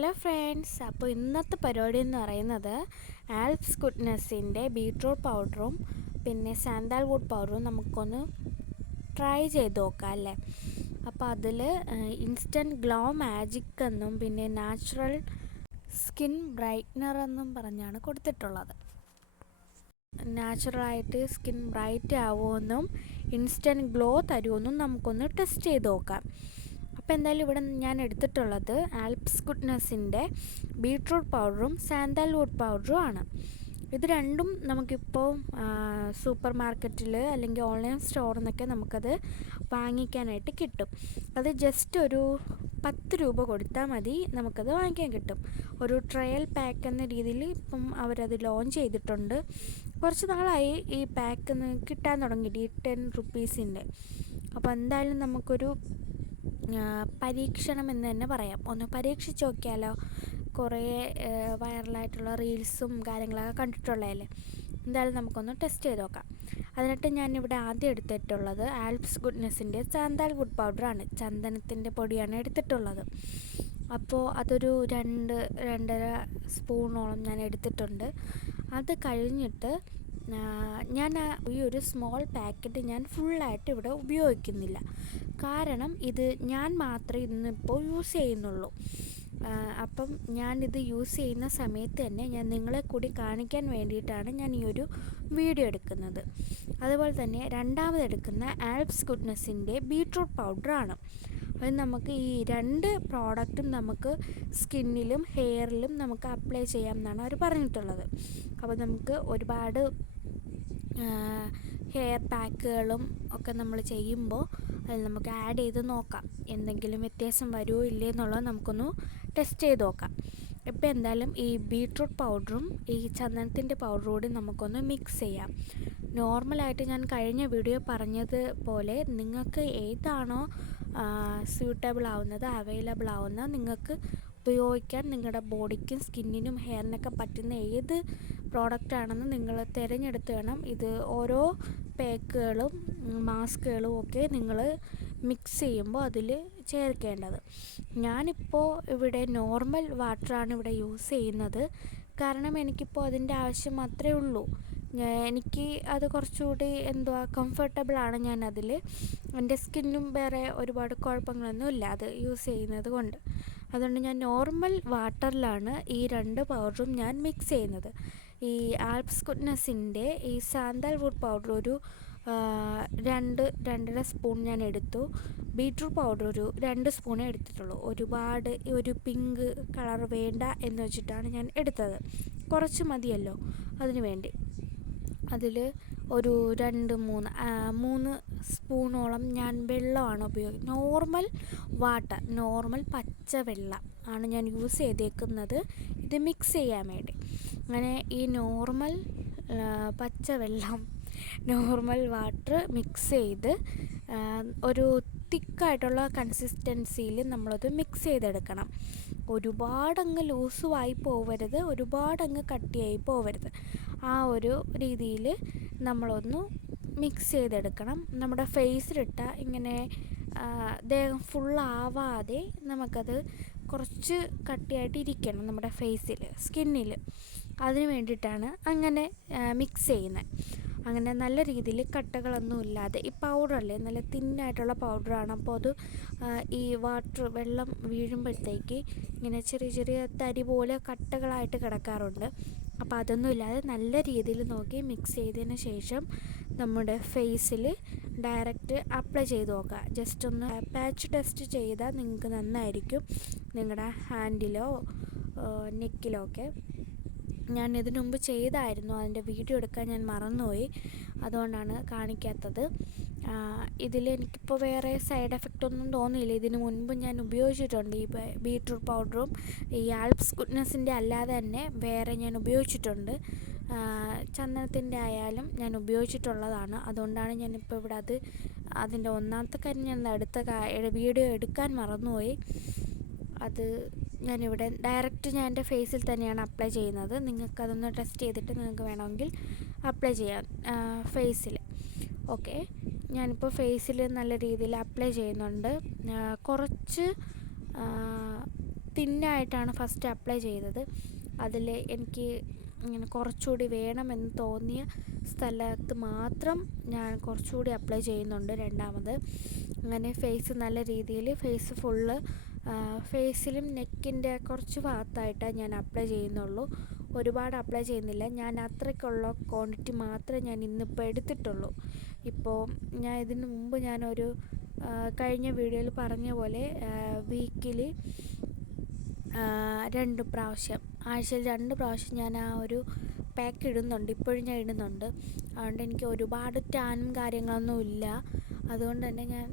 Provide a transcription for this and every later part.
Hello friends, അപ്പോൾ ഇന്നത്തെ പരിപാടി എന്ന് പറയുന്നത് ആൽപ്സ് ഗുഡ്നെസ്സിൻ്റെ ബീട്രൂട്ട് പൗഡറും പിന്നെ സാൻഡൽവുഡ് പൗഡറും നമുക്കൊന്ന് ട്രൈ ചെയ്ത് നോക്കാം അല്ലേ. അപ്പോൾ അതിൽ ഇൻസ്റ്റൻറ്റ് ഗ്ലോ മാജിക് എന്നും പിന്നെ നാച്ചുറൽ സ്കിൻ ബ്രൈറ്റ്നർ എന്നും പറഞ്ഞാണ് കൊടുത്തിട്ടുള്ളത്. നാച്ചുറലായിട്ട് സ്കിൻ ബ്രൈറ്റ് ആവുമെന്നും ഇൻസ്റ്റൻറ്റ് ഗ്ലോ തരുമെന്നും നമുക്കൊന്ന് ടെസ്റ്റ് ചെയ്ത് നോക്കാം. അപ്പോൾ എന്തായാലും ഇവിടെ ഞാൻ എടുത്തിട്ടുള്ളത് ആൽപ്സ് ഗുഡ്നെസ്സിൻ്റെ ബീട്രൂട്ട് പൗഡറും സാൻഡൽവുഡ് പൗഡറും ആണ്. ഇത് രണ്ടും നമുക്കിപ്പോൾ സൂപ്പർ മാർക്കറ്റിൽ അല്ലെങ്കിൽ ഓൺലൈൻ സ്റ്റോറിൽ നിന്നൊക്കെ നമുക്കത് വാങ്ങിക്കാനായിട്ട് കിട്ടും. അത് ജസ്റ്റ് ഒരു 10 രൂപ കൊടുത്താൽ മതി, നമുക്കത് വാങ്ങിക്കാൻ കിട്ടും. ഒരു ട്രയൽ പാക്ക് എന്ന രീതിയിൽ ഇപ്പം അവരത് ലോഞ്ച് ചെയ്തിട്ടുണ്ട്. കുറച്ച് നാളായി ഈ പാക്ക് കിട്ടാൻ തുടങ്ങിയിട്ട് 10 റുപ്പീസിൻ്റെ. അപ്പോൾ എന്തായാലും നമുക്കൊരു പരീക്ഷണം എന്ന് തന്നെ പറയാം. ഒന്ന് പരീക്ഷിച്ച് നോക്കിയാലോ. കുറേ വൈറലായിട്ടുള്ള റീൽസും കാര്യങ്ങളൊക്കെ കണ്ടിട്ടുള്ളതല്ലേ. എന്തായാലും നമുക്കൊന്ന് ടെസ്റ്റ് ചെയ്ത് നോക്കാം. അതിനായിട്ട് ഞാനിവിടെ ആദ്യം എടുത്തിട്ടുള്ളത് ആൽപ്സ് ഗുഡ്നെസ്സിൻ്റെ സാൻഡൽവുഡ് പൗഡറാണ്. ചന്ദനത്തിൻ്റെ പൊടിയാണ് എടുത്തിട്ടുള്ളത്. അപ്പോൾ അതൊരു 2-2.5 സ്പൂണോളം ഞാൻ എടുത്തിട്ടുണ്ട്. അത് കഴിഞ്ഞിട്ട് ഞാൻ ഈ ഒരു സ്മോൾ പാക്കറ്റ് ഞാൻ ഫുള്ളായിട്ട് ഇവിടെ ഉപയോഗിക്കുന്നില്ല. കാരണം ഇത് ഞാൻ മാത്രമേ ഇന്നിപ്പോൾ യൂസ് ചെയ്യുന്നുള്ളൂ. അപ്പം ഞാനിത് യൂസ് ചെയ്യുന്ന സമയത്ത് തന്നെ ഞാൻ നിങ്ങളെ കൂടി കാണിക്കാൻ വേണ്ടിയിട്ടാണ് ഞാൻ ഈ ഒരു വീഡിയോ എടുക്കുന്നത്. അതുപോലെ തന്നെ രണ്ടാമത് എടുക്കുന്ന ആൽപ്സ് ഗുഡ്നെസ്സിൻ്റെ ബീട്രൂട്ട് പൗഡറാണ്. അത് നമുക്ക് ഈ 2 പ്രോഡക്റ്റും നമുക്ക് സ്കിന്നിലും ഹെയറിലും നമുക്ക് അപ്ലൈ ചെയ്യാം എന്നാണ് അവർ പറഞ്ഞിട്ടുള്ളത്. അപ്പോൾ നമുക്ക് ഒരുപാട് ഹെയർ പാക്കുകളും ഒക്കെ നമ്മൾ ചെയ്യുമ്പോൾ അതിൽ നമുക്ക് ആഡ് ചെയ്ത് നോക്കാം, എന്തെങ്കിലും വ്യത്യാസം വരുമോ ഇല്ലേ എന്നുള്ളത് നമുക്കൊന്ന് ടെസ്റ്റ് ചെയ്ത് നോക്കാം. ഇപ്പോൾ എന്തായാലും ഈ ബീട്രൂട്ട് പൗഡറും ഈ ചന്ദനത്തിൻ്റെ പൗഡറും കൂടി നമുക്കൊന്ന് മിക്സ് ചെയ്യാം. നോർമലായിട്ട് ഞാൻ കഴിഞ്ഞ വീഡിയോ പറഞ്ഞതുപോലെ നിങ്ങൾക്ക് ഏതാണോ സ്യൂട്ടബിൾ ആവുന്നത്, അവൈലബിൾ ആവുന്ന, നിങ്ങൾക്ക് ഉപയോഗിക്കാൻ നിങ്ങളുടെ ബോഡിക്കും സ്കിന്നിനും ഹെയറിനൊക്കെ പറ്റുന്ന ഏത് പ്രോഡക്റ്റാണെന്ന് നിങ്ങൾ തിരഞ്ഞെടുത്ത് വേണം ഇത് ഓരോ പാക്കുകളും മാസ്കുകളും ഒക്കെ നിങ്ങൾ മിക്സ് ചെയ്യുമ്പോൾ അതിൽ ചേർക്കേണ്ടത്. ഞാനിപ്പോൾ ഇവിടെ നോർമൽ വാട്ടറാണ് ഇവിടെ യൂസ് ചെയ്യുന്നത്. കാരണം എനിക്കിപ്പോൾ അതിൻ്റെ ആവശ്യം മാത്രമേ ഉള്ളൂ. എനിക്ക് അത് കുറച്ചുകൂടി കംഫർട്ടബിളാണ്. ഞാനതിൽ എൻ്റെ സ്കിന്നും വേറെ ഒരുപാട് കുഴപ്പങ്ങളൊന്നുമില്ല അത് യൂസ് ചെയ്യുന്നത് കൊണ്ട്. അതുകൊണ്ട് ഞാൻ നോർമൽ വാട്ടറിലാണ് ഈ 2 പൗഡറും ഞാൻ മിക്സ് ചെയ്യുന്നത്. ഈ ആൽപ്സ് ഗുഡ്നെസ്സിൻ്റെ ഈ സാൻഡൽവുഡ് പൗഡർ ഒരു 2-2.5 സ്പൂൺ ഞാൻ എടുത്തു. ബീട്രൂട്ട് പൗഡർ ഒരു 2 സ്പൂണേ എടുത്തിട്ടുള്ളൂ. ഒരുപാട് ഒരു പിങ്ക് കളർ വേണ്ട എന്ന് വെച്ചിട്ടാണ് ഞാൻ എടുത്തത്. കുറച്ച് മതിയല്ലോ അതിന് വേണ്ടി. അതിൽ ഒരു 2-3 സ്പൂണോളം ഞാൻ വെള്ളമാണ് ഉപയോഗിക്കുന്നത്. നോർമൽ വാട്ടർ, നോർമൽ പച്ചവെള്ളം ആണ് ഞാൻ യൂസ് ചെയ്തേക്കുന്നത് ഇത് മിക്സ് ചെയ്യാൻ വേണ്ടി. അങ്ങനെ ഈ നോർമൽ പച്ചവെള്ളം, നോർമൽ വാട്ടർ മിക്സ് ചെയ്ത് ഒരു തിക്കായിട്ടുള്ള കൺസിസ്റ്റൻസിയിൽ നമ്മളത് മിക്സ് ചെയ്തെടുക്കണം. ഒരുപാടങ്ങ് ലൂസുമായി പോവരുത്, ഒരുപാടങ്ങ് കട്ടിയായി പോവരുത്. ആ ഒരു രീതിയിൽ നമ്മളൊന്ന് മിക്സ് ചെയ്തെടുക്കണം. നമ്മുടെ ഫേസിലിട്ട ഇങ്ങനെ ദേഹം ഫുള്ളാവാതെ നമുക്കത് കുറച്ച് കട്ടിയായിട്ട് ഇരിക്കണം നമ്മുടെ ഫേസിൽ, സ്കിന്നിൽ. അതിന് വേണ്ടിയിട്ടാണ് അങ്ങനെ മിക്സ് ചെയ്യുന്നത്. അങ്ങനെ നല്ല രീതിയിൽ കട്ടകളൊന്നും ഇല്ലാതെ, ഈ പൗഡറല്ലേ നല്ല തിന്നായിട്ടുള്ള പൗഡറാണ്. അപ്പോൾ അത് ഈ വെള്ളം വീഴുമ്പോഴത്തേക്ക് ഇങ്ങനെ ചെറിയ ചെറിയ തരി പോലെ കട്ടകളായിട്ട് കിടക്കാറുണ്ട്. അപ്പോൾ അതൊന്നും ഇല്ലാതെ നല്ല രീതിയിൽ നോക്കി മിക്സ് ചെയ്തതിന് ശേഷം നമ്മുടെ ഫേസിൽ ഡയറക്റ്റ് അപ്ലൈ ചെയ്ത് നോക്കുക. ജസ്റ്റ് ഒന്ന് പാച്ച് ടെസ്റ്റ് ചെയ്താൽ നിങ്ങൾക്ക് നന്നായിരിക്കും. നിങ്ങളുടെ ഹാൻഡിലോ നെക്കിലോ ഒക്കെ. ഞാൻ ഇതിനു മുമ്പ് ചെയ്തായിരുന്നു, അതിൻ്റെ വീഡിയോ എടുക്കാൻ ഞാൻ മറന്നുപോയി, അതുകൊണ്ടാണ് കാണിക്കാത്തത്. ഇതിൽ എനിക്കിപ്പോൾ വേറെ സൈഡ് എഫക്റ്റ് ഒന്നും തോന്നിയില്ല. ഇതിന് മുൻപ് ഞാൻ ഉപയോഗിച്ചിട്ടുണ്ട് ഈ ബീട്രൂട്ട് പൗഡറും ഈ ആൽപ്സ് ഗുഡ്നെസ്സിൻ്റെ അല്ലാതെ തന്നെ വേറെ ഞാൻ ഉപയോഗിച്ചിട്ടുണ്ട്. ചന്ദനത്തിൻ്റെ ആയാലും ഞാൻ ഉപയോഗിച്ചിട്ടുള്ളതാണ്. അതുകൊണ്ടാണ് ഞാനിപ്പോൾ ഇവിടെ അതിൻ്റെ ഒന്നാമത്തെ കാര്യം ഞാൻ വീഡിയോ എടുക്കാൻ മറന്നുപോയി. അത് ഞാനിവിടെ ഡയറക്റ്റ് ഞാൻ എൻ്റെ ഫേസിൽ തന്നെയാണ് അപ്ലൈ ചെയ്യുന്നത്. നിങ്ങൾക്കതൊന്ന് ടെസ്റ്റ് ചെയ്തിട്ട് നിങ്ങൾക്ക് വേണമെങ്കിൽ അപ്ലൈ ചെയ്യാം ഫേസിൽ. ഓക്കെ, ഞാനിപ്പോൾ ഫേസിൽ നല്ല രീതിയിൽ അപ്ലൈ ചെയ്യുന്നുണ്ട്. കുറച്ച് തിന്നായിട്ടാണ് ഫസ്റ്റ് അപ്ലൈ ചെയ്തത്. അതിൽ എനിക്ക് ഇങ്ങനെ കുറച്ചുകൂടി വേണമെന്ന് തോന്നിയ സ്ഥലത്ത് മാത്രം ഞാൻ കുറച്ചുകൂടി അപ്ലൈ ചെയ്യുന്നുണ്ട് രണ്ടാമത്. അങ്ങനെ ഫേസ് നല്ല രീതിയിൽ ഫേസ് ഫുള്ള് ഫേസിലും നെക്കിൻ്റെ കുറച്ച് ഭാഗത്തായിട്ടാണ് ഞാൻ അപ്ലൈ ചെയ്യുന്നുള്ളൂ. ഒരുപാട് അപ്ലൈ ചെയ്യുന്നില്ല. ഞാൻ അത്രയ്ക്കുള്ള ക്വാണ്ടിറ്റി മാത്രമേ ഞാൻ ഇന്നിപ്പോൾ എടുത്തിട്ടുള്ളൂ. ഇപ്പോൾ ഞാൻ ഇതിന് മുമ്പ് ഞാനൊരു കഴിഞ്ഞ വീഡിയോയിൽ പറഞ്ഞ പോലെ വീക്കിലി 2 പ്രാവശ്യം, ആഴ്ചയിൽ 2 പ്രാവശ്യം ഞാൻ ആ ഒരു പാക്ക് ഇടുന്നുണ്ട്. ഇപ്പോഴും ഞാൻ ഇടുന്നുണ്ട്. അതുകൊണ്ട് എനിക്ക് ഒരുപാട് ടാനും കാര്യങ്ങളൊന്നും ഇല്ല. അതുകൊണ്ട് തന്നെ ഞാൻ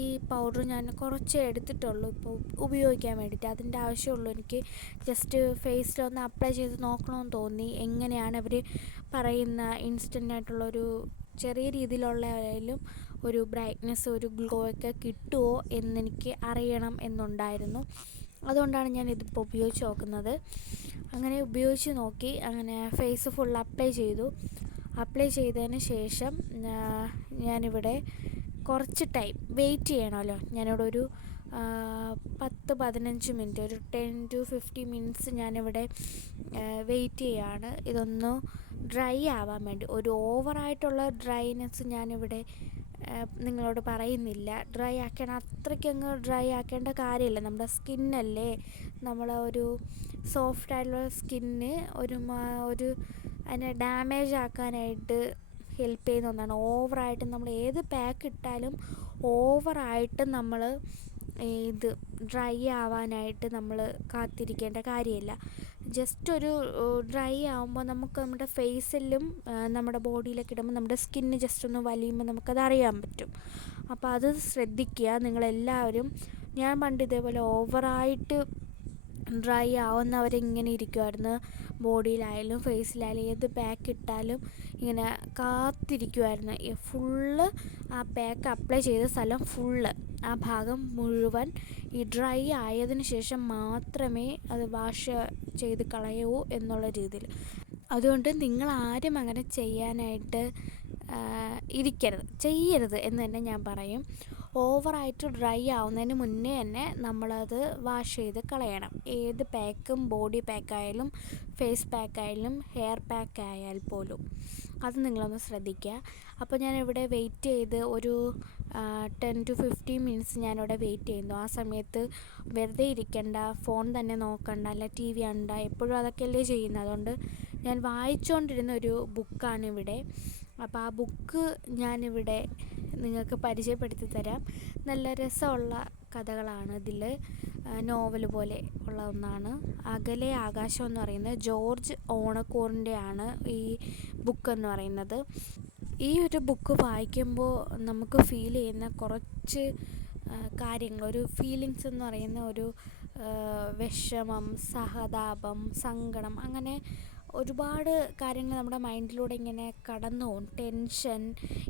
ഈ പൗഡർ ഞാൻ കുറച്ചേ എടുത്തിട്ടുള്ളൂ ഇപ്പോൾ ഉപയോഗിക്കാൻ വേണ്ടിയിട്ട്. അതിൻ്റെ ആവശ്യമുള്ളൂ. എനിക്ക് ജസ്റ്റ് ഫേസിലൊന്ന് അപ്ലൈ ചെയ്ത് നോക്കണമെന്ന് തോന്നി. എങ്ങനെയാണ് ഇവർ പറയുന്ന ഇൻസ്റ്റൻ്റായിട്ടുള്ളൊരു ചെറിയ രീതിയിലുള്ളതായാലും ഒരു ബ്രൈറ്റ്നെസ്, ഒരു ഗ്ലോ ഒക്കെ കിട്ടുമോ എന്നെനിക്ക് അറിയണം എന്നുണ്ടായിരുന്നു. അതുകൊണ്ടാണ് ഞാൻ ഇതിപ്പോൾ ഉപയോഗിച്ച് നോക്കുന്നത്. അങ്ങനെ ഉപയോഗിച്ച് നോക്കി. അങ്ങനെ ഫേസ് ഫുൾ അപ്ലൈ ചെയ്തു. അപ്ലൈ ചെയ്തതിന് ശേഷം ഞാനിവിടെ കുറച്ച് ടൈം വെയിറ്റ് ചെയ്യണമല്ലോ. ഞാനിവിടെ ഒരു 10-15 മിനിറ്റ്, ഒരു 10 to 15 മിനിറ്റ്സ് ഞാനിവിടെ വെയിറ്റ് ചെയ്യുകയാണ്. ഇതൊന്ന് ഡ്രൈ ആവാൻ വേണ്ടി. ഒരു ഓവറായിട്ടുള്ള ഡ്രൈനെസ് ഞാനിവിടെ നിങ്ങളോട് പറയുന്നില്ല. ഡ്രൈ ആക്കണം, അത്രയ്ക്കങ്ങ് ഡ്രൈ ആക്കേണ്ട കാര്യമില്ല. നമ്മുടെ സ്കിന്നല്ലേ, നമ്മളെ ഒരു സോഫ്റ്റായിട്ടുള്ള സ്കിന്ന് ഒരു അതിനെ ഡാമേജ് ആക്കാനായിട്ട് ഹെൽപ്പ് ചെയ്യുന്ന ഒന്നാണ്. ഓവറായിട്ട് നമ്മൾ ഏത് പാക്ക് ഇട്ടാലും ഓവറായിട്ട് നമ്മൾ ഇത് ഡ്രൈ ആവാനായിട്ട് നമ്മൾ കാത്തിരിക്കേണ്ട കാര്യമില്ല. ജസ്റ്റ് ഒരു ഡ്രൈ ആകുമ്പോൾ നമുക്ക് നമ്മുടെ ഫേസിലും നമ്മുടെ ബോഡിയിലൊക്കെ ഇടുമ്പോൾ നമ്മുടെ സ്കിന്ന് ജസ്റ്റ് ഒന്ന് വലിയുമ്പോൾ നമുക്കത് അറിയാൻ പറ്റും. അപ്പോൾ അത് ശ്രദ്ധിക്കുക നിങ്ങളെല്ലാവരും. ഞാൻ പണ്ട് ഇതേപോലെ ഓവറായിട്ട് ഡ്രൈ ആവുന്നവരിങ്ങനെ ഇരിക്കുമായിരുന്നു. ബോഡിയിലായാലും ഫേസിലായാലും ഏത് പാക്ക് ഇട്ടാലും ഇങ്ങനെ കാത്തിരിക്കുമായിരുന്നു. ഫുള്ള് ആ പാക്ക് അപ്ലൈ ചെയ്ത സ്ഥലം ഫുള്ള്, ആ ഭാഗം മുഴുവൻ ഈ ഡ്രൈ ആയതിനു ശേഷം മാത്രമേ അത് വാഷ് ചെയ്ത് കളയൂ എന്നുള്ള രീതിയിൽ. അതുകൊണ്ട് നിങ്ങളാരും അങ്ങനെ ചെയ്യാനായിട്ട് ചെയ്യരുത് എന്ന് തന്നെ ഞാൻ പറയും. ഓവറായിട്ട് ഡ്രൈ ആവുന്നതിന് മുന്നേ തന്നെ നമ്മളത് വാഷ് ചെയ്ത് കളയണം. ഏത് പാക്കും, ബോഡി പാക്കായാലും ഫേസ് പാക്കായാലും ഹെയർ പാക്ക് ആയാൽ പോലും അത് നിങ്ങളൊന്ന് ശ്രദ്ധിക്കുക. അപ്പോൾ ഞാനിവിടെ വെയിറ്റ് ചെയ്ത് ഒരു 10 to 15 മിനിറ്റ്സ് ഞാനിവിടെ വെയിറ്റ് ചെയ്യുന്നു. ആ സമയത്ത് വെറുതെ ഇരിക്കണ്ട, ഫോൺ തന്നെ നോക്കണ്ട, അല്ല TV കണ്ട, എപ്പോഴും അതൊക്കെയല്ലേ ചെയ്യുന്നത്. അതുകൊണ്ട് ഞാൻ വായിച്ചുകൊണ്ടിരുന്ന ഒരു ബുക്കാണിവിടെ. അപ്പോൾ ആ ബുക്ക് ഞാനിവിടെ നിങ്ങൾക്ക് പരിചയപ്പെടുത്തി തരാം. നല്ല രസമുള്ള കഥകളാണ് ഇതിൽ. നോവൽ പോലെ ഉള്ള ഒന്നാണ്. അകലെ ആകാശം എന്ന് പറയുന്നത് ജോർജ് ഓണക്കൂറിൻ്റെ ആണ് ഈ ബുക്ക് എന്ന് പറയുന്നത്. ഈ ഒരു ബുക്ക് വായിക്കുമ്പോൾ നമുക്ക് ഫീൽ ചെയ്യുന്ന കുറച്ച് കാര്യങ്ങൾ, ഒരു ഫീലിങ്സ് എന്ന് പറയുന്ന ഒരു വിഷമം, സഹതാപം, സങ്കടം, അങ്ങനെ ഒരുപാട് കാര്യങ്ങൾ നമ്മുടെ മൈൻഡിലൂടെ ഇങ്ങനെ കടന്നു പോകും. ടെൻഷൻ,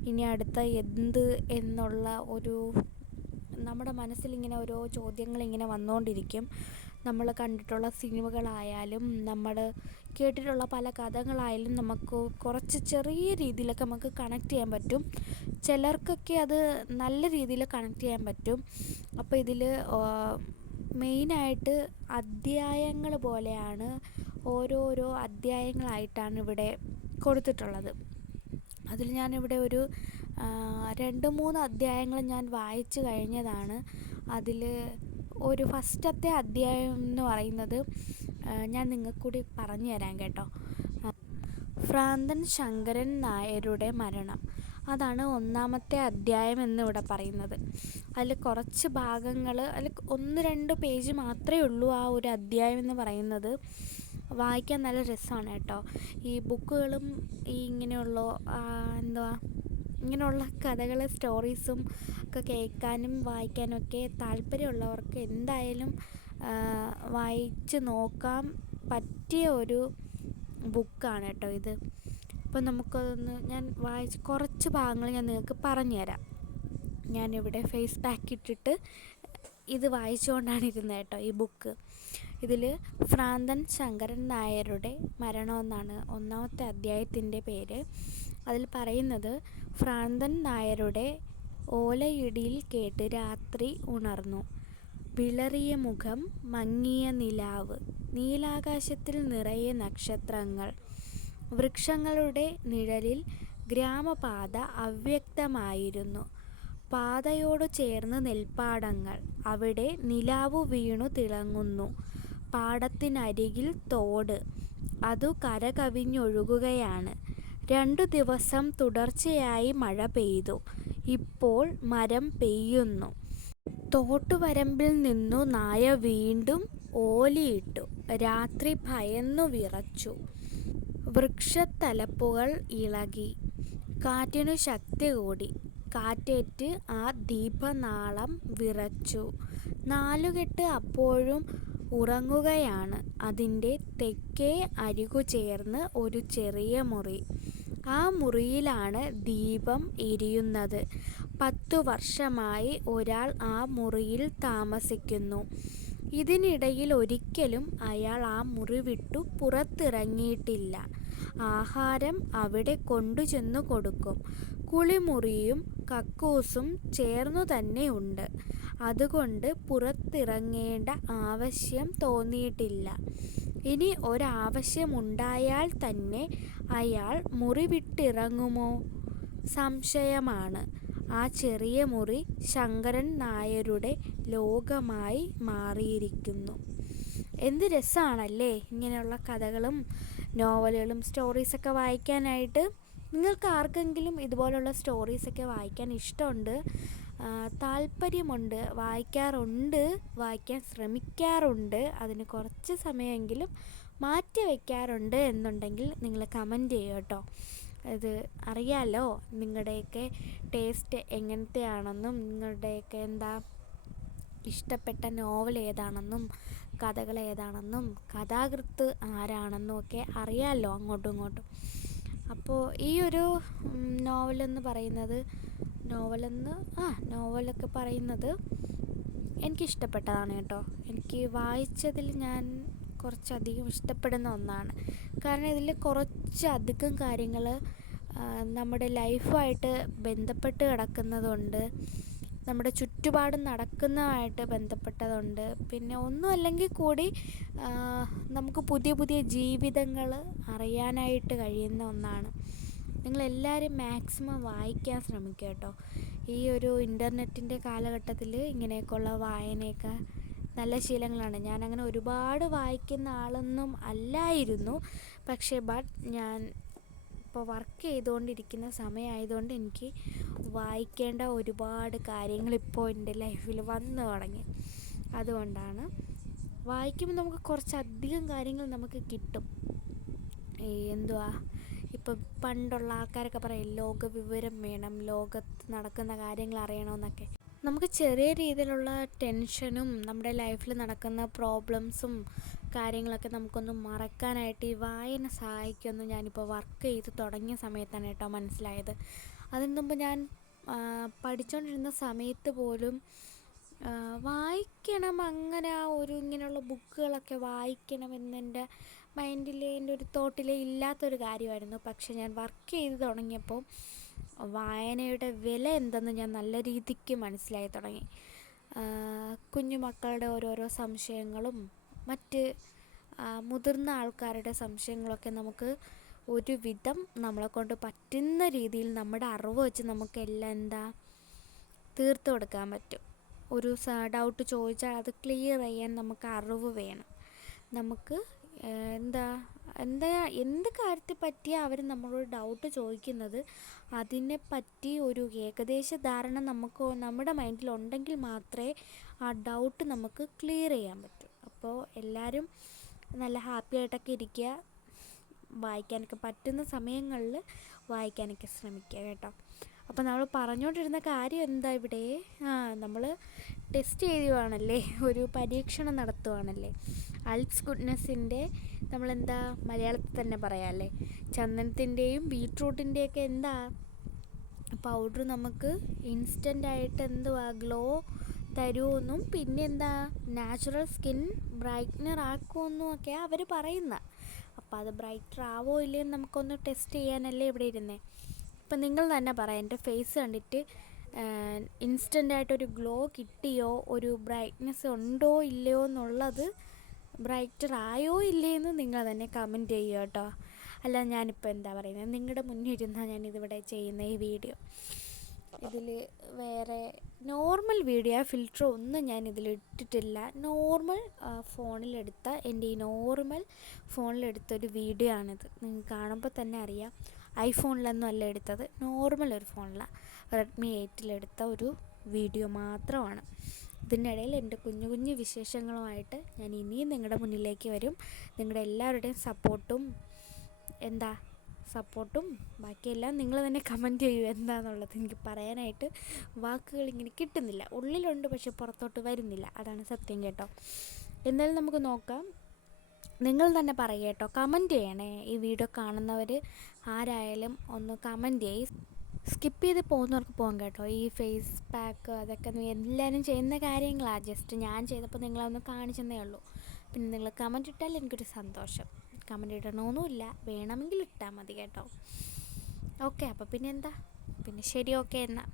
ഇനി അടുത്ത എന്ത് എന്നുള്ള ഒരു നമ്മുടെ മനസ്സിലിങ്ങനെ ഓരോ ചോദ്യങ്ങളിങ്ങനെ വന്നുകൊണ്ടിരിക്കും. നമ്മൾ കണ്ടിട്ടുള്ള സിനിമകളായാലും നമ്മൾ കേട്ടിട്ടുള്ള പല കഥകളായാലും നമുക്ക് കുറച്ച് ചെറിയ രീതിയിലൊക്കെ നമുക്ക് കണക്ട് ചെയ്യാൻ പറ്റും. ചിലർക്കൊക്കെ അത് നല്ല രീതിയിൽ കണക്ട് ചെയ്യാൻ പറ്റും. അപ്പോൾ ഇതിൽ മെയിനായിട്ട് അധ്യായങ്ങൾ പോലെയാണ്, ഓരോരോ അധ്യായങ്ങളായിട്ടാണ് ഇവിടെ കൊടുത്തിട്ടുള്ളത്. അതിൽ ഞാനിവിടെ ഒരു 2-3 അധ്യായങ്ങൾ ഞാൻ വായിച്ചു കഴിഞ്ഞതാണ്. അതിൽ ഒരു ഫസ്റ്റത്തെ അധ്യായം എന്ന് പറയുന്നത് ഞാൻ നിങ്ങൾക്ക് കൂടി പറഞ്ഞു തരാം കേട്ടോ. ഭ്രാന്തൻ ശങ്കരൻ നായരുടെ മരണം, അതാണ് 1-ാമത്തെ അധ്യായം എന്നിവിടെ പറയുന്നത്. അതിൽ കുറച്ച് ഭാഗങ്ങൾ, അതിൽ 1-2 പേജ് മാത്രമേ ഉള്ളൂ ആ ഒരു അധ്യായം എന്ന് പറയുന്നത്. വായിക്കാൻ നല്ല രസമാണ് കേട്ടോ. ഈ ബുക്കുകളും ഈ ഇങ്ങനെയുള്ള ഇങ്ങനെയുള്ള കഥകൾ, സ്റ്റോറീസും ഒക്കെ കേൾക്കാനും വായിക്കാനും ഒക്കെ താല്പര്യമുള്ളവർക്ക് എന്തായാലും വായിച്ച് നോക്കാൻ പറ്റിയ ഒരു ബുക്കാണ് കേട്ടോ ഇത്. അപ്പോൾ നമുക്കതൊന്ന് ഞാൻ വായിച്ച് കുറച്ച് ഭാഗങ്ങൾ ഞാൻ നിങ്ങൾക്ക് പറഞ്ഞുതരാം. ഞാനിവിടെ ഫേസ് പാക്ക് ഇട്ടിട്ട് ഇത് വായിച്ചുകൊണ്ടാണ് ഇരുന്നത് കേട്ടോ ഈ ബുക്ക്. ഇതിൽ ഭ്രാന്തൻ ശങ്കരൻ നായരുടെ മരണമെന്നാണ് 1-ാമത്തെ അധ്യായത്തിൻ്റെ പേര്. അതിൽ പറയുന്നത്, ഭ്രാന്തൻ നായരുടെ ഓലയിടിയിൽ കേട്ട് രാത്രി ഉണർന്നു. വിളറിയ മുഖം, മങ്ങിയ നിലാവ്, നീലാകാശത്തിൽ നിറയെ നക്ഷത്രങ്ങൾ. വൃക്ഷങ്ങളുടെ നിഴലിൽ ഗ്രാമപാത അവ്യക്തമായിരുന്നു. പാതയോടു ചേർന്ന് നെൽപ്പാടങ്ങൾ. അവിടെ നിലാവു വീണു തിളങ്ങുന്നു. പാടത്തിനരികിൽ തോട്. അതു കരകവിഞ്ഞൊഴുകുകയാണ്. 2 ദിവസം തുടർച്ചയായി മഴ പെയ്തു. ഇപ്പോൾ മരം പെയ്യുന്നു. തോട്ടുവരമ്പിൽ നിന്നു നായ വീണ്ടും ഓലിയിട്ടു. രാത്രി ഭയന്നു വിറച്ചു. വൃക്ഷത്തലപ്പുകൾ ഇളകി. കാറ്റിനു ശക്തി കൂടി. കാറ്റേറ്റ് ആ ദീപനാളം വിറച്ചു. നാലുകെട്ട് അപ്പോഴും ഉറങ്ങുകയാണ്. അതിൻ്റെ തെക്കേ അരികു ചേർന്ന് ഒരു ചെറിയ മുറി. ആ മുറിയിലാണ് ദീപം എരിയുന്നത്. 10 വർഷമായി ഒരാൾ ആ മുറിയിൽ താമസിക്കുന്നു. ഇതിനിടയിൽ ഒരിക്കലും അയാൾ ആ മുറി വിട്ടു പുറത്തിറങ്ങിയിട്ടില്ല. ആഹാരം അവിടെ കൊണ്ടുചെന്നു കൊടുക്കും. കുളിമുറിയും കക്കൂസും ചേർന്നു തന്നെ ഉണ്ട്. അതുകൊണ്ട് പുറത്തിറങ്ങേണ്ട ആവശ്യം തോന്നിയിട്ടില്ല. ഇനി ഒരാവശ്യമുണ്ടായാൽ തന്നെ അയാൾ മുറി വിട്ടിറങ്ങുമോ? സംശയമാണ്. ആ ചെറിയ മുറി ശങ്കരൻ നായരുടെ ലോകമായി മാറിയിരിക്കുന്നു. എന്ത് രസമാണല്ലേ ഇങ്ങനെയുള്ള കഥകളും നോവലുകളും സ്റ്റോറീസൊക്കെ വായിക്കാനായിട്ട്. നിങ്ങൾക്ക് ആർക്കെങ്കിലും ഇതുപോലുള്ള സ്റ്റോറീസൊക്കെ വായിക്കാൻ ഇഷ്ടമുണ്ട്, താല്പര്യമുണ്ട്, വായിക്കാൻ ശ്രമിക്കാറുണ്ട്, അതിന് കുറച്ച് സമയമെങ്കിലും മാറ്റി വയ്ക്കാറുണ്ട് എന്നുണ്ടെങ്കിൽ നിങ്ങൾ കമൻറ്റ് ചെയ്യുക കേട്ടോ. ഇത് അറിയാമല്ലോ നിങ്ങളുടെയൊക്കെ ടേസ്റ്റ് എങ്ങനത്തെയാണെന്നും നിങ്ങളുടെയൊക്കെ ഇഷ്ടപ്പെട്ട നോവൽ ഏതാണെന്നും കഥകൾ ഏതാണെന്നും കഥാകൃത്ത് ആരാണെന്നും ഒക്കെ അറിയാമല്ലോ അങ്ങോട്ടും ഇങ്ങോട്ടും. അപ്പോൾ ഈ ഒരു നോവലൊക്കെ പറയുന്നത് എനിക്കിഷ്ടപ്പെട്ടതാണ് കേട്ടോ. എനിക്ക് വായിച്ചതിൽ ഞാൻ കുറച്ചധികം ഇഷ്ടപ്പെടുന്ന ഒന്നാണ്. കാരണം ഇതിൽ കുറച്ചധികം കാര്യങ്ങൾ നമ്മുടെ ലൈഫായിട്ട് ബന്ധപ്പെട്ട് കിടക്കുന്നതുകൊണ്ട്, നമ്മുടെ ചുറ്റുപാടും നടക്കുന്നതായിട്ട് ബന്ധപ്പെട്ടതുണ്ട്. പിന്നെ ഒന്നും അല്ലെങ്കിൽ കൂടി നമുക്ക് പുതിയ പുതിയ ജീവിതങ്ങൾ അറിയാനായിട്ട് കഴിയുന്ന ഒന്നാണ്. നിങ്ങളെല്ലാവരും മാക്സിമം വായിക്കാൻ ശ്രമിക്കുക കേട്ടോ. ഈ ഒരു ഇൻ്റർനെറ്റിൻ്റെ കാലഘട്ടത്തിൽ ഇങ്ങനെയൊക്കെയുള്ള വായനയൊക്കെ നല്ല ശീലങ്ങളാണ്. ഞാനങ്ങനെ ഒരുപാട് വായിക്കുന്ന ആളൊന്നും അല്ലായിരുന്നു. പക്ഷേ ഞാൻ ഇപ്പോൾ വർക്ക് ചെയ്തുകൊണ്ടിരിക്കുന്ന സമയമായതുകൊണ്ട് എനിക്ക് വായിക്കേണ്ട ഒരുപാട് കാര്യങ്ങൾ ഇപ്പോൾ എൻ്റെ ലൈഫിൽ വന്നു തുടങ്ങി. അതുകൊണ്ടാണ് വായിക്കുമ്പോൾ നമുക്ക് കുറച്ചധികം കാര്യങ്ങൾ നമുക്ക് കിട്ടും. ഇപ്പോൾ പണ്ടുള്ള ആൾക്കാരൊക്കെ പറയും ലോക വിവരം വേണം, ലോകത്ത് നടക്കുന്ന കാര്യങ്ങൾ അറിയണമെന്നൊക്കെ. നമുക്ക് ചെറിയ രീതിയിലുള്ള ടെൻഷനും നമ്മുടെ ലൈഫിൽ നടക്കുന്ന പ്രോബ്ലംസും കാര്യങ്ങളൊക്കെ നമുക്കൊന്ന് മറക്കാനായിട്ട് ഈ വായന സഹായിക്കുമെന്ന് ഞാനിപ്പോൾ വർക്ക് ചെയ്ത് തുടങ്ങിയ സമയത്താണ് കേട്ടോ മനസ്സിലായത്. അതിന് മുമ്പ് ഞാൻ പഠിച്ചുകൊണ്ടിരുന്ന സമയത്ത് പോലും വായിക്കണം, അങ്ങനെ ഇങ്ങനെയുള്ള ബുക്കുകളൊക്കെ വായിക്കണമെന്ന് എൻ്റെ മൈൻഡിൽ, എൻ്റെ ഒരു തോട്ടിൽ ഇല്ലാത്തൊരു കാര്യമായിരുന്നു. പക്ഷെ ഞാൻ വർക്ക് ചെയ്ത് തുടങ്ങിയപ്പോൾ വായനയുടെ വില എന്തെന്ന് ഞാൻ നല്ല രീതിക്ക് മനസ്സിലായി തുടങ്ങി. കുഞ്ഞുമക്കളുടെ ഓരോരോ സംശയങ്ങളും മറ്റ് മുതിർന്ന ആൾക്കാരുടെ സംശയങ്ങളൊക്കെ നമുക്ക് ഒരുവിധം നമ്മളെക്കൊണ്ട് പറ്റുന്ന രീതിയിൽ നമ്മുടെ അറിവ് വെച്ച് നമുക്കെല്ലാം തീർത്തു കൊടുക്കാൻ പറ്റും. ഒരു ഡൗട്ട് ചോദിച്ചാൽ അത് ക്ലിയർ ചെയ്യാൻ നമുക്ക് അറിവ് വേണം. നമുക്ക് എന്ത് കാര്യത്തെ പറ്റിയാണ് അവർ നമ്മളോട് ഡൗട്ട് ചോദിക്കുന്നത്, അതിനെപ്പറ്റി ഒരു ഏകദേശ ധാരണ നമ്മുടെ മൈൻഡിലുണ്ടെങ്കിൽ മാത്രമേ ആ ഡൗട്ട് നമുക്ക് ക്ലിയർ ചെയ്യാൻ പറ്റൂ. അപ്പോൾ എല്ലാവരും നല്ല ഹാപ്പി ആയിട്ടൊക്കെ ഇരിക്കുക. വായിക്കാനൊക്കെ പറ്റുന്ന സമയങ്ങളിൽ വായിക്കാനൊക്കെ ശ്രമിക്കുക കേട്ടോ. അപ്പോൾ നമ്മൾ പറഞ്ഞുകൊണ്ടിരുന്ന കാര്യം ഇവിടെ നമ്മൾ ടെസ്റ്റ് ചെയ്യുവാണല്ലേ, ഒരു പരീക്ഷണം നടത്തുവാണല്ലേ. അൽപ്സ് ഗുഡ്നെസ്സിൻ്റെ മലയാളത്തിൽ തന്നെ പറയാമല്ലേ, ചന്ദനത്തിൻ്റെയും ബീട്രൂട്ടിൻ്റെയൊക്കെ പൗഡർ നമുക്ക് ഇൻസ്റ്റൻ്റായിട്ട് ഗ്ലോ തരുമെന്നും പിന്നെ നാച്ചുറൽ സ്കിൻ ബ്രൈറ്റ്നർ ആക്കുമെന്നും ഒക്കെയാണ് അവർ പറയുന്നത്. അപ്പോൾ അത് ബ്രൈറ്റർ ആവോ ഇല്ലയെന്ന് നമുക്കൊന്ന് ടെസ്റ്റ് ചെയ്യാനല്ലേ ഇവിടെ ഇരുന്നേ. ഇപ്പം നിങ്ങൾ തന്നെ പറയാം, എൻ്റെ ഫേസ് കണ്ടിട്ട് ഇൻസ്റ്റൻ്റായിട്ടൊരു ഗ്ലോ കിട്ടിയോ, ഒരു ബ്രൈറ്റ്നെസ് ഉണ്ടോ ഇല്ലയോ എന്നുള്ളത്, ബ്രൈറ്റർ ആയോ ഇല്ലയെന്ന് നിങ്ങൾ തന്നെ കമൻറ്റ് ചെയ്യുക കേട്ടോ. അല്ല ഞാനിപ്പോൾ എന്താ പറയുന്നത്, നിങ്ങളുടെ മുന്നിൽ ഇരുന്നാൽ ഞാനിതിവിടെ ചെയ്യുന്ന ഈ വീഡിയോ. ഇതിൽ വേറെ നോർമൽ വീഡിയോ ഫിൽറ്റർ ഒന്നും ഞാൻ ഇതിലിട്ടിട്ടില്ല. നോർമൽ ഫോണിലെടുത്ത എൻ്റെ ഈ നോർമൽ ഫോണിലെടുത്തൊരു വീഡിയോ ആണിത്. നിങ്ങൾക്ക് കാണുമ്പോൾ തന്നെ അറിയാം, ഐഫോണിലൊന്നും അല്ല എടുത്തത്, നോർമൽ ഒരു ഫോണിലാണ്, റെഡ്മി 8 ഒരു വീഡിയോ മാത്രമാണ്. ഇതിനിടയിൽ എൻ്റെ കുഞ്ഞു കുഞ്ഞു വിശേഷങ്ങളുമായിട്ട് ഞാൻ ഇനിയും നിങ്ങളുടെ മുന്നിലേക്ക് വരും. നിങ്ങളുടെ എല്ലാവരുടെയും സപ്പോർട്ടും ബാക്കിയെല്ലാം നിങ്ങൾ തന്നെ കമൻറ്റ് ചെയ്യൂ എന്താണെന്നുള്ളത്. എനിക്ക് പറയാനായിട്ട് വാക്കുകൾ ഇങ്ങനെ കിട്ടുന്നില്ല, ഉള്ളിലുണ്ട് പക്ഷെ പുറത്തോട്ട് വരുന്നില്ല, അതാണ് സത്യം കേട്ടോ. എന്നാലും നമുക്ക് നോക്കാം. നിങ്ങൾ തന്നെ പറയുക കേട്ടോ, കമൻറ്റ് ചെയ്യണേ. ഈ വീഡിയോ കാണുന്നവർ ആരായാലും ഒന്ന് കമൻറ്റ് ചെയ്യ്. സ്കിപ്പ് ചെയ്ത് പോകുന്നവർക്ക് പോകാം കേട്ടോ. ഈ ഫേസ് പാക്ക് അതൊക്കെ എല്ലാവരും ചെയ്യുന്ന കാര്യങ്ങളാണ്, ജസ്റ്റ് ഞാൻ ചെയ്തപ്പോൾ നിങ്ങളൊന്ന് കാണിച്ചെന്നേ ഉള്ളൂ. പിന്നെ നിങ്ങൾ കമൻറ്റ് ഇട്ടാൽ എനിക്കൊരു സന്തോഷം. കമൻറ്റ് ഇടണമെന്നുമില്ല, വേണമെങ്കിൽ ഇട്ടാൽ മതി കേട്ടോ. ഓക്കെ, അപ്പോൾ പിന്നെ എന്താ, പിന്നെ ശരി, ഓക്കെ എന്നാൽ.